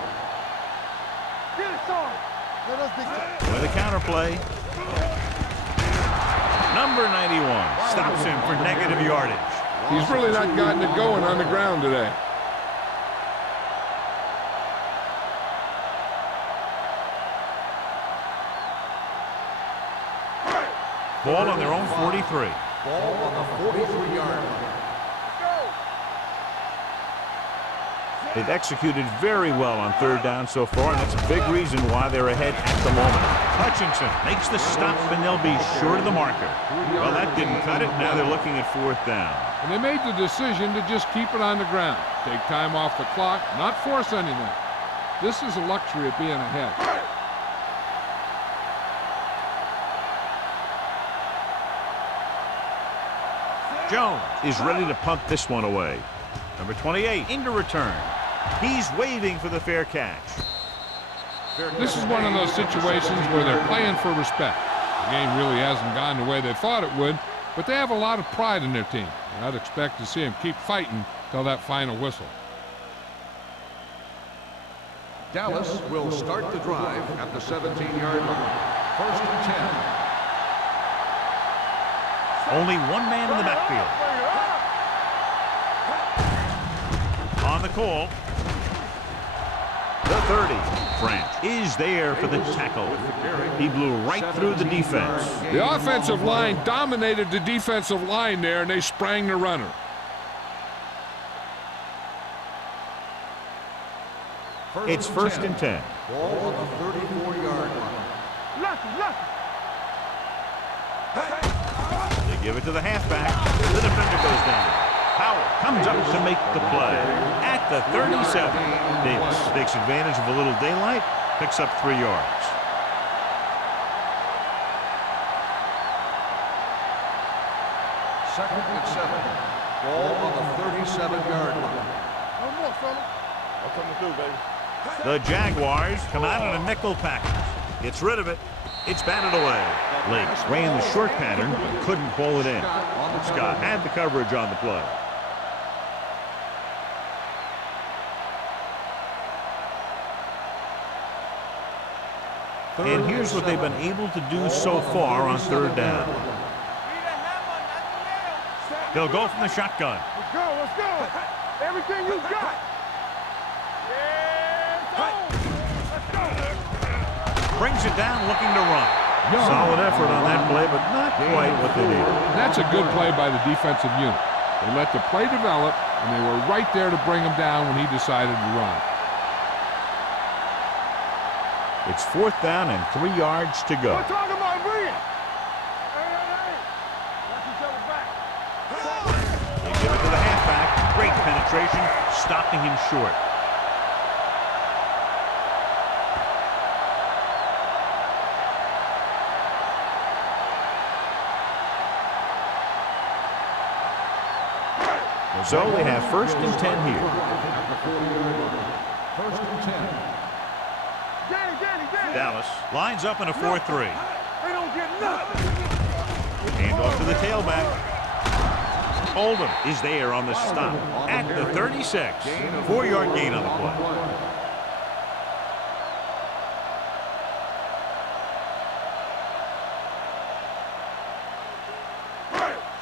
Get it, son. Let us be. With a counterplay. Number 91 stops him for negative yardage. He's really not gotten it going on the ground today. Ball on their own 43. Ball on the 43-yard line. They've executed very well on third down so far, and that's a big reason why they're ahead at the moment. Hutchinson makes the stop, and they'll be short of the marker. Well, that didn't cut it. Now they're looking at fourth down. And they made the decision to just keep it on the ground. Take time off the clock, not force anything. This is a luxury of being ahead. Jones is ready to punt this one away. Number 28 into return. He's waving for the fair catch. This is one of those situations where they're playing for respect. The game really hasn't gone the way they thought it would, but they have a lot of pride in their team. And I'd expect to see them keep fighting till that final whistle. Dallas will start the drive at the 17-yard line. First and 10. Only one man in the backfield. On the call. The 30. French is there for the tackle. He blew right through the defense. The offensive line dominated the defensive line there, and they sprang the runner. It's first and 10. Ball on the 34-yard line. They give it to the halfback. The defender goes down. Howell comes up to make the play. At the 37. Davis takes advantage of a little daylight, picks up 3 yards. Second and 7. Ball on the 37-yard line. No more, fella. I'm coming through, baby. The Jaguars come out in a nickel package. Gets rid of it. It's batted away. Lakes ran the short pattern, but couldn't pull it in. Scott had the coverage on the play. And here's what they've been able to do so far on third down. They'll go from the shotgun. Let's go, let's go. Everything you got. Brings it down, looking to run. Solid effort on that play, but not quite what they needed. That's a good play by the defensive unit. They let the play develop, and they were right there to bring him down when he decided to run. It's fourth down and 3 yards to go. We're talking about bringing. Hey. Watch each other back. They give it to the halfback. Great penetration, stopping him short. So they have first and 10 here. First and 10. Danny. Dallas lines up in a 4-3. They don't get nothing. Hand off to the tailback. Oldham is there on the stop at the 36. 4-yard gain on the play.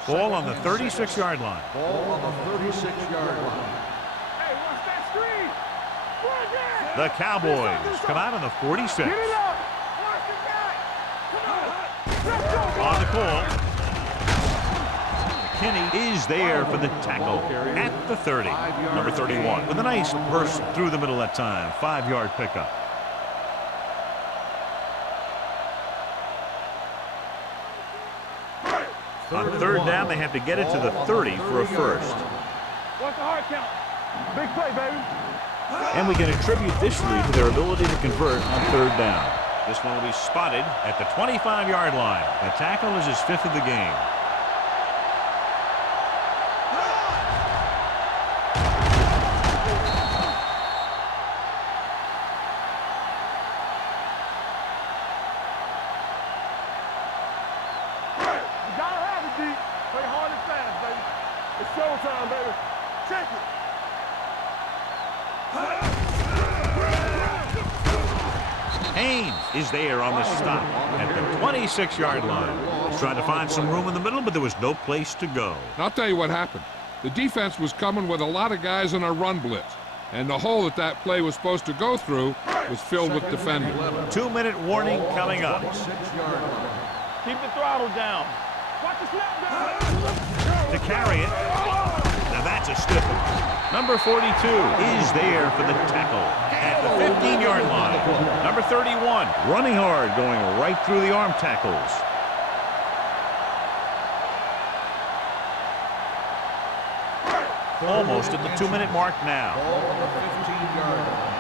Ball on the 36-yard line. Ball on the 36-yard line. Hey, watch that screen. Run that. The Cowboys come out on the 46. Get it up. Watch the back. Come on. Let's go. On the call. McKinney is there for the tackle at the 30. Number 31 with a nice burst through the middle that time. 5-yard pickup. On third down, they have to get it to the 30 for a first. Watch the hard count. Big play, baby. And we can attribute this lead to their ability to convert on third down. This one will be spotted at the 25-yard line. The tackle is his 5th of the game. Showtime, baby. Check it. Haynes is there on the stop at the 26-yard line. He's trying to find some room in the middle, but there was no place to go. And I'll tell you what happened. The defense was coming with a lot of guys in a run blitz, and the hole that play was supposed to go through was filled with defenders. 2-minute warning coming up. Keep the throttle down. Watch the snap down. To carry it. Now that's a stiff one. Number 42 is there for the tackle at the 15-yard line. Number 31 running hard, going right through the arm tackles. Almost at the 2-minute mark now. Ball on the 15-yard line.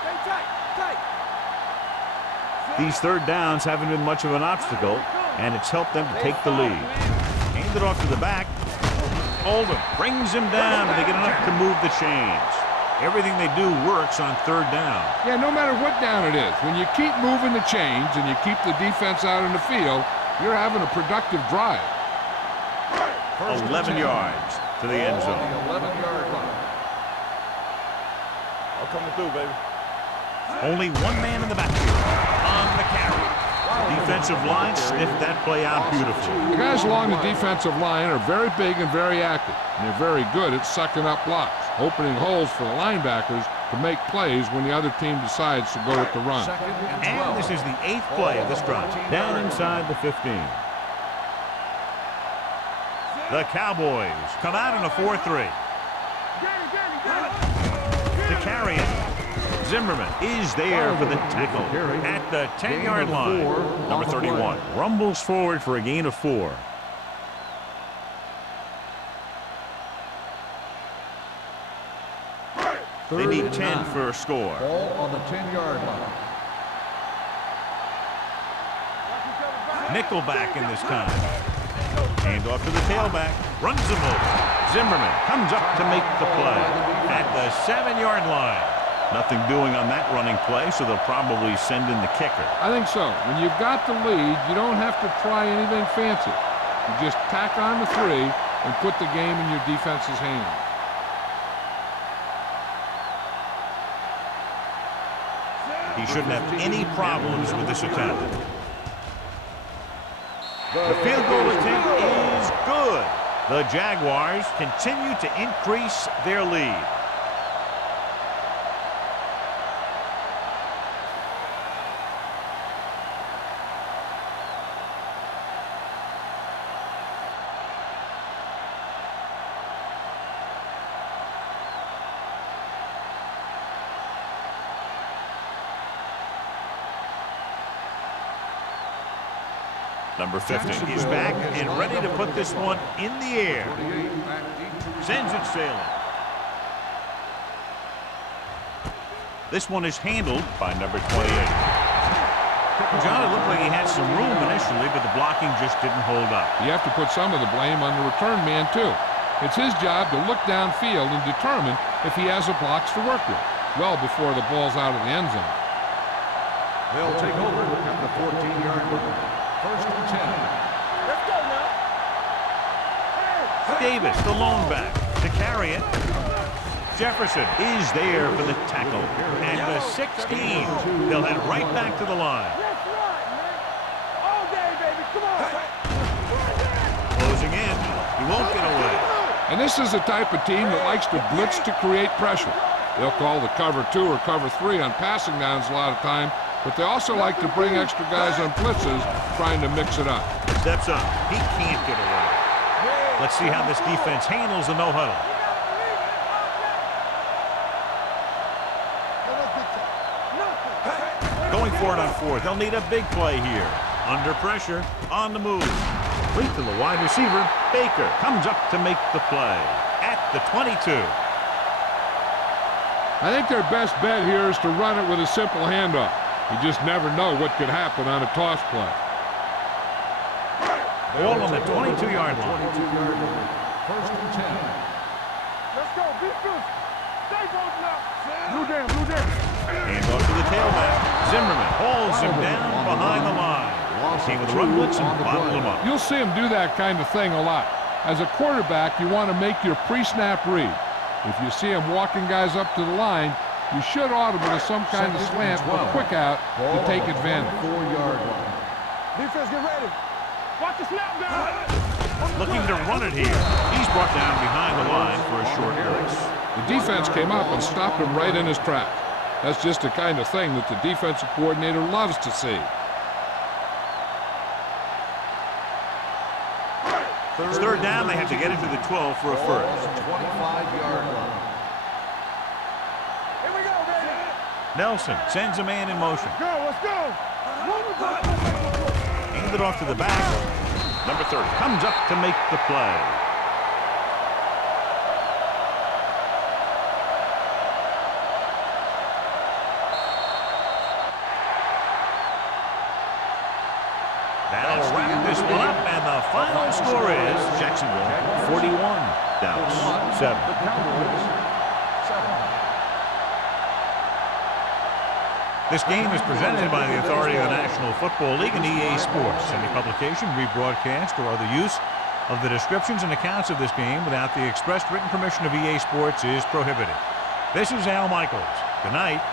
Stay tight, tight. These third downs haven't been much of an obstacle, and it's helped them to take the lead. Hand it off to the back. Oldham brings him down, and they get enough to move the chains. Everything they do works on third down. Yeah, no matter what down it is, when you keep moving the chains and you keep the defense out in the field, you're having a productive drive. 11 yards to the end zone. The 11-yard line. I'm coming through, baby. Only one man in the backfield on the carry. The defensive line sniffed that play out beautifully. The guys along the defensive line are very big and very active, and they're very good at sucking up blocks, opening holes for the linebackers to make plays when the other team decides to go with the run. And this is the 8th play of this drive, down inside the 15. The Cowboys come out in a 4-3. To carry it. Zimmerman is there for the tackle at the 10-yard line. Number 31 rumbles forward for a gain of 4. They need 10 for a score. Ball on the 10-yard line. Nickelback in this time. Hand off to the tailback. Runs him over. Zimmerman comes up to make the play at the 7-yard line. Nothing doing on that running play, so they'll probably send in the kicker. I think so. When you've got the lead, you don't have to try anything fancy. You just tack on the 3 and put the game in your defense's hands. He shouldn't have any problems with this attempt. The field goal attempt is good. The Jaguars continue to increase their lead. Number 50 is back and ready to put this one in the air. Sends it sailing. This one is handled by number 28. John, it looked like he had some room initially, but the blocking just didn't hold up. You have to put some of the blame on the return man, too. It's his job to look downfield and determine if he has the blocks to work with, well before the ball's out of the end zone. They'll take over at the 14-yard line. First and 10. Let's go now. Davis, the lone back, to carry it. Jefferson is there for the tackle. And the 16. They'll head right back to the line. Let's run, man. All day, baby. Come on. Closing in. He won't get away. And this is the type of team that likes to blitz to create pressure. They'll call the cover 2 or cover 3 on passing downs a lot of time, but they also like to bring extra guys on blitzes, trying to mix it up. Steps up. He can't get away. Let's see how this defense handles the no-huddle. Going for it on 4th. They'll need a big play here. Under pressure, on the move. Complete to the wide receiver. Baker comes up to make the play at the 22. I think their best bet here is to run it with a simple handoff. You just never know what could happen on a toss play. Ball on the 22-yard line. 22-yard line. First and 10. Let's go. Be good. Stay both now. Blue down, blue down. Hand off to the tailback. Zimmerman hauls him down behind the line. Came with a run blitz and bottled him up. You'll see him do that kind of thing a lot. As a quarterback, you want to make your pre-snap read. If you see him walking guys up to the line, you should audible to some kind of slant or quick out to take advantage. 4-yard line. Defense, get ready. Watch the snap down. Looking to run it here. He's brought down behind the line for a short race. The defense came up and stopped him right in his tracks. That's just the kind of thing that the defensive coordinator loves to see. Third down, they have to get it to the 12 for a first. 25-yard line. Nelson sends a man in motion. Let's go. Hand it off to the back. Number 30 comes up to make the play. That'll wrap this one up, and the final score is Jacksonville 41, Dallas 7. The Cowboys 7. This game is presented by the authority of the National Football League and EA Sports. Any publication, rebroadcast, or other use of the descriptions and accounts of this game without the express written permission of EA Sports is prohibited. This is Al Michaels. Good night.